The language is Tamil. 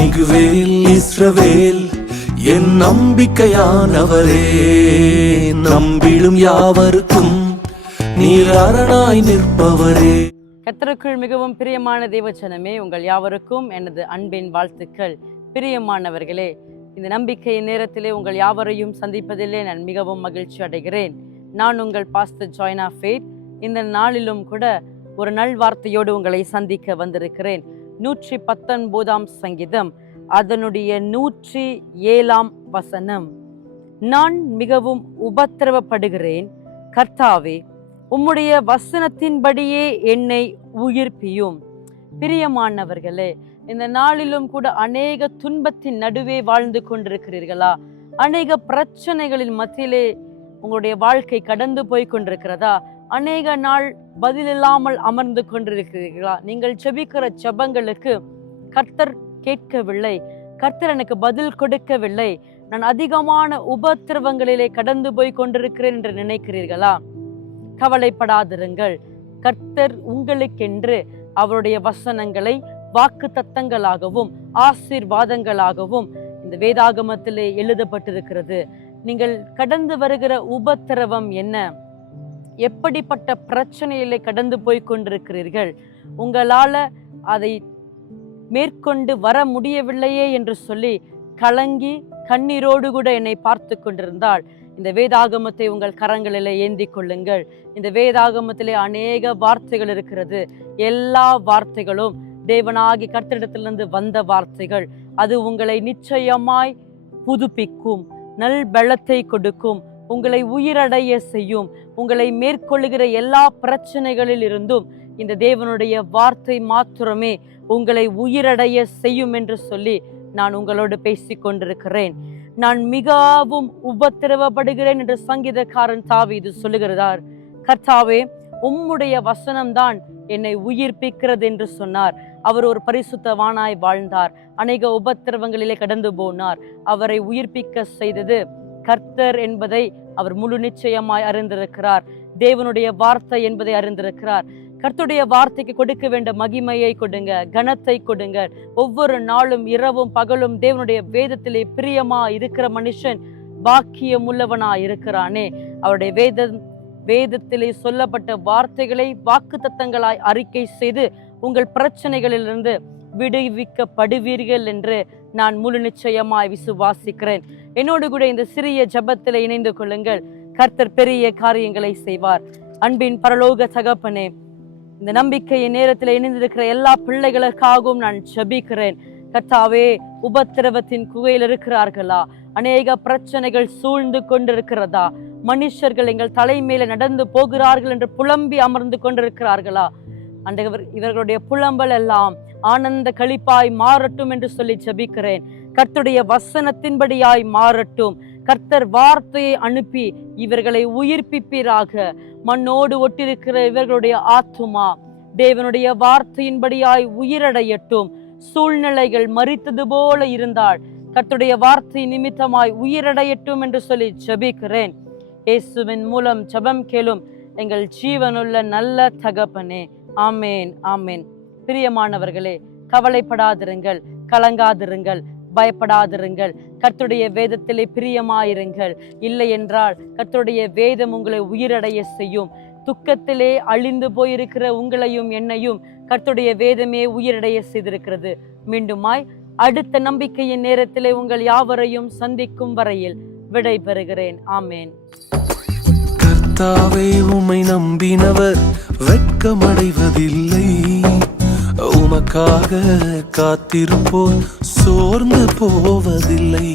மிகுவேல் இஸ்ரவேல் என் நம்பிக்கையானவரே, நம்பிடும் யாவருக்கும் நீர் அரணாய் நிற்பவரே. கர்த்தருக்குள் மிகவும் பிரியமான தேவச்சனமே, உங்கள் யாவருக்கும் எனது அன்பின் வாழ்த்துக்கள். பிரியமானவர்களே, இந்த நம்பிக்கையின் நேரத்திலே உங்கள் யாவரையும் சந்திப்பதிலே நான் மிகவும் மகிழ்ச்சி அடைகிறேன். நான் உங்கள் பாஸ்டர் ஜாய்னா ஃபேத். இந்த நாளிலும் கூட ஒரு நல்வார்த்தையோடு உங்களை சந்திக்க வந்திருக்கிறேன். 119ஆம் சங்கீதம் அதனுடைய 107ஆம் வசனம். நான் மிகவும் உபத்திரவப்படுகிறேன், கர்த்தாவே உம்முடைய வசனத்தின்படியே என்னை உயிர்ப்பியும். பிரியமானவர்களே, இந்த நாளிலும் கூட அநேக துன்பத்தின் நடுவே வாழ்ந்து கொண்டிருக்கிறீர்களா? அநேக பிரச்சனைகளின் மத்தியிலே உங்களுடைய வாழ்க்கை கடந்து போய் கொண்டிருக்கிறதா? அநேக நாள் பதிலில்லாமல் அமர்ந்து கொண்டிருக்கிறீர்களா? நீங்கள் செபிக்கிற ஜெபங்களுக்கு கர்த்தர் கேட்கவில்லை, கர்த்தர் எனக்கு பதில் கொடுக்கவில்லை, நான் அதிகமான உபத்திரவங்களிலே கடந்து போய் கொண்டிருக்கிறேன் என்று நினைக்கிறீர்களா? கவலைப்படாதிருங்கள். கர்த்தர் உங்களுக்கென்று அவருடைய வசனங்களை வாக்கு தத்தங்களாகவும் ஆசீர்வாதங்களாகவும் இந்த வேதாகமத்திலே எழுதப்பட்டிருக்கிறது. நீங்கள் கடந்து வருகிற உபத்திரவம் என்ன? எப்படிப்பட்ட பிரச்சனையிலே கடந்து போய் கொண்டிருக்கிறீர்கள்? உங்களால அதை மேற்கொண்டு வர முடியவில்லையே என்று சொல்லி கலங்கி கண்ணீரோடு கூட என்னை பார்த்து கொண்டிருந்தால் இந்த வேதாகமத்தை உங்கள் கரங்களிலே ஏந்தி கொள்ளுங்கள். இந்த வேதாகமத்திலே அநேக வார்த்தைகள் இருக்கிறது. எல்லா வார்த்தைகளும் தேவனாகி கர்த்தரிடத்திலிருந்து வந்த வார்த்தைகள். அது உங்களை நிச்சயமாய் புதுப்பிக்கும், நல் பலத்தை கொடுக்கும், உங்களை உயிரடைய செய்யும். உங்களை மேற்கொள்ளுகிற எல்லா பிரச்சனைகளில் இருந்தும் இந்த தேவனுடைய வார்த்தை மாத்திரமே உங்களை உயிரடைய செய்யும் என்று சொல்லி நான் உங்களோடு பேசிக் கொண்டிருக்கிறேன். நான் மிகவும் உபத்திரவப்படுகிறேன் என்று சங்கீதக்காரன் தாவீது சொல்லுகிறார். கர்த்தாவே உம்முடைய வசனம்தான் என்னை உயிர்ப்பிக்கிறது என்று சொன்னார். அவர் ஒரு பரிசுத்தவானாய் வாழ்ந்தார். அநேக உபத்திரவங்களிலே கடந்து போனார். அவரை உயிர்ப்பிக்க செய்தது கர்த்தர் என்பதை அவர் முழு நிச்சயமாய் அறிந்திருக்கிறார். தேவனுடைய வார்த்தை என்பதை அறிந்திருக்கிறார். கர்த்தருடைய வார்த்தைக்கு கொடுக்க வேண்டிய மகிமையை கொடுங்க, கனத்தை கொடுங்க. ஒவ்வொரு நாளும் இரவும் பகலும் தேவனுடைய வேதத்திலே பிரியமா இருக்கிற மனுஷன் பாக்கியம் உள்ளவனா இருக்கிறானே. அவருடைய வேதத்திலே சொல்லப்பட்ட வார்த்தைகளை வாக்கு தத்தங்களாய் அறிக்கை செய்து உங்கள் பிரச்சனைகளிலிருந்து விடுவிக்கப்படுவீர்கள் என்று நான் முழு நிச்சயமாய் விசுவாசிக்கிறேன். என்னோடு கூட இந்த சிறிய ஜெபத்தில் இணைந்து கொள்ளுங்கள். கர்த்தர் பெரிய காரியங்களை செய்வார். அன்பின் பரலோக தகப்பனே, இந்த நம்பிக்கையின் நேரத்தில் இணைந்திருக்கிற எல்லா பிள்ளைகளுக்காகவும் நான் ஜெபிக்கிறேன். கர்த்தாவே, உபத்திரவத்தின் குகையில் இருக்கிறார்களா? அநேக பிரச்சனைகள் சூழ்ந்து கொண்டிருக்கிறதா? மனுஷர்கள் எங்கள் தலைமையில நடந்து போகிறார்கள் என்று புலம்பி அமர்ந்து கொண்டிருக்கிறார்களா? ஆண்டவர், இவர்களுடைய புலம்பல் எல்லாம் ஆனந்த களிப்பாய் மாறட்டும் என்று சொல்லி ஜெபிக்கிறேன். கர்த்தருடைய வசனத்தின்படியாய் மாறட்டும். கர்த்தர் வார்த்தையை அனுப்பி இவர்களை உயிர்ப்பிப்பீராக. மண்ணோடு ஒட்டிருக்கிற இவர்களுடைய ஆத்துமா தேவனுடைய வார்த்தையின்படியாய் உயிரடையட்டும். சூழ்நிலைகள் மரித்தது போல இருந்தால் கர்த்தருடைய வார்த்தை நிமித்தமாய் உயிரடையட்டும் என்று சொல்லி ஜெபிக்கிறேன். இயேசுவின் மூலம் ஜெபம் கேளும் எங்கள் ஜீவனுள்ள நல்ல தகப்பனே. ஆமேன், ஆமேன். பிரியமானவர்களே, கவலைப்படாதிருங்கள், கலங்காதிருங்கள், பயப்படாதிருங்கள். கர்த்தருடைய வேதத்திலே பிரியமாயிருங்கள். இல்லை என்றால் கர்த்தருடைய வேதம் உங்களை உயிரடைய செய்யும். துக்கத்திலே அழிந்து போயிருக்கிற உங்களையும் என்னையும் கர்த்தருடைய வேதமே உயிரடைய செய்திருக்கிறது. மீண்டுமாய் அடுத்த நம்பிக்கையின் நேரத்திலே உங்கள் யாவரையும் சந்திக்கும் வரையில் விடை பெறுகிறேன். ஆமேன். கர்த்தாவே, உம்மை நம்பினவர் வெட்கமடைவதில்லை. உமக்காக காத்திருப்போர் சோர்ந்து போவதில்லை.